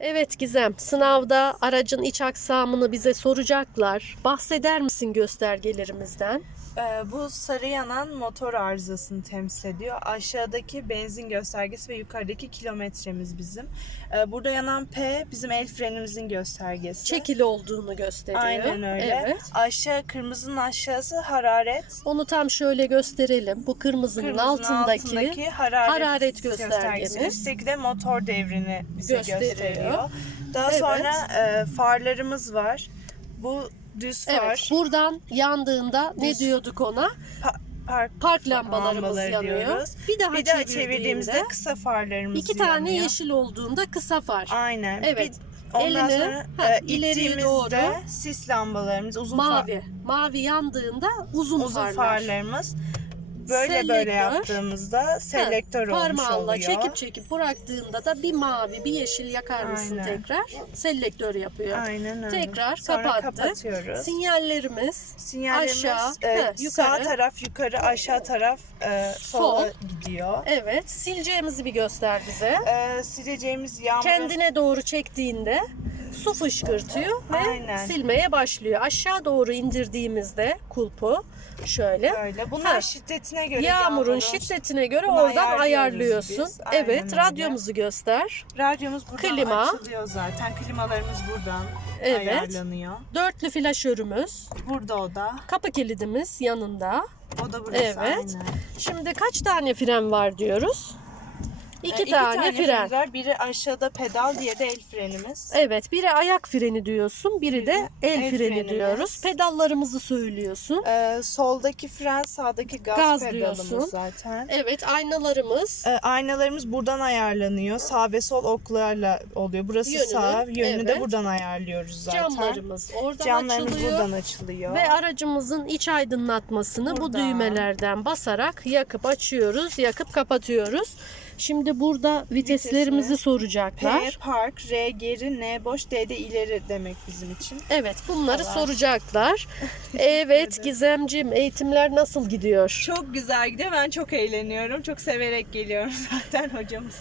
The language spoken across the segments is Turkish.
Evet Gizem, sınavda aracın iç aksamını bize soracaklar. Bahseder misin göstergelerimizden? Ee, bu sarı yanan motor arızasını temsil ediyor. Aşağıdaki benzin göstergesi ve yukarıdaki kilometremiz bizim. Ee, burada yanan P bizim el frenimizin göstergesi. Çekili olduğunu gösteriyor. Aynen öyle. Evet. Aşağı kırmızının aşağısı hararet. Onu tam şöyle gösterelim. Bu kırmızının, Kırmızının altındaki, altındaki hararet, hararet göstergemiz. Üstteki de motor devrini bize Gösteriyor. gösteriyor. Daha Evet. sonra e, farlarımız var. Bu düz far. Evet, buradan yandığında ne Düz. diyorduk ona? Pa- park Park lambalarımız lambaları yanıyor. diyoruz. Bir daha, bir daha çevirdiğimizde kısa farlarımız iki tane yanıyor. yeşil olduğunda kısa far. Aynen. Evet. Bir- ondan Elini, sonra ha, e, ileriye ittiğimizde doğru. sis lambalarımız, uzun far- Mavi. Mavi yandığında uzun, uzun farlar. farlarımız. Böyle Selektör. böyle yaptığımızda selektör olmuş Parmağınla oluyor. çekip çekip bıraktığında da bir mavi bir yeşil yakar mısın Aynen. tekrar? Selektör yapıyor. Aynen öyle. Tekrar Sonra kapattık. kapatıyoruz. Sinyallerimiz Sinyallerimiz aşağı, e, he, sağ yukarı. taraf yukarı, aşağı taraf e, sola gidiyor. evet sileceğimizi bir göster bize. E, sileceğimiz yağmur Kendine doğru çektiğinde su fışkırtıyor ve Aynen. silmeye başlıyor. Aşağı doğru indirdiğimizde kulpu şöyle öyle. Bunlar Ha. şiddetine göre yağmurun yağmurun şiddetine göre Bunu oradan ayarlıyorsun. biz. Aynen Evet, öyle. radyomuzu göster. Radyomuz buradan Klima. açılıyor zaten. Klimalarımız buradan Evet. ayarlanıyor. Dörtlü flaşörümüz, Burada o da. kapı kilidimiz yanında. O da burası Evet. aynen. Şimdi kaç tane fren var diyoruz? İki, Ee, tane, fren. frenimiz var. Biri aşağıda pedal, diğeri de el frenimiz. Evet, biri ayak freni diyorsun, biri de el, el freni frenimiz. diyoruz. Pedallarımızı söylüyorsun. Ee, soldaki fren, sağdaki gaz, Gaz pedalımız diyorsun. zaten. Evet, aynalarımız. Ee, aynalarımız buradan ayarlanıyor. Sağ ve sol oklarla oluyor. Burası Yönünü, sağ, yönünü de evet. buradan ayarlıyoruz zaten. Camlarımız oradan Camlarımız açılıyor. buradan açılıyor. Ve aracımızın iç aydınlatmasını bu Buradan. düğmelerden basarak yakıp açıyoruz, yakıp kapatıyoruz. Şimdi burada viteslerimizi Vitesi. soracaklar. P park, R geri, N boş, D de ileri demek bizim için. Evet, bunları Falan. soracaklar. evet, Gizemcim, eğitimler nasıl gidiyor? Çok güzel gidiyor. Ben çok eğleniyorum. Çok severek geliyorum zaten hocamız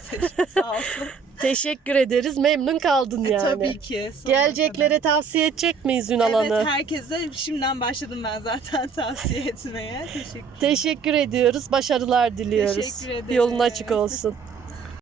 sağ olsun. Teşekkür ederiz. Memnun kaldın yani. E, Tabii ki. Geleceklere tavsiye edecek miyiz kadar. Evet herkese şimdiden başladım ben zaten tavsiye etmeye. Teşekkür Teşekkür ediyoruz. Başarılar diliyoruz. Teşekkür ederim. Yolun açık olsun.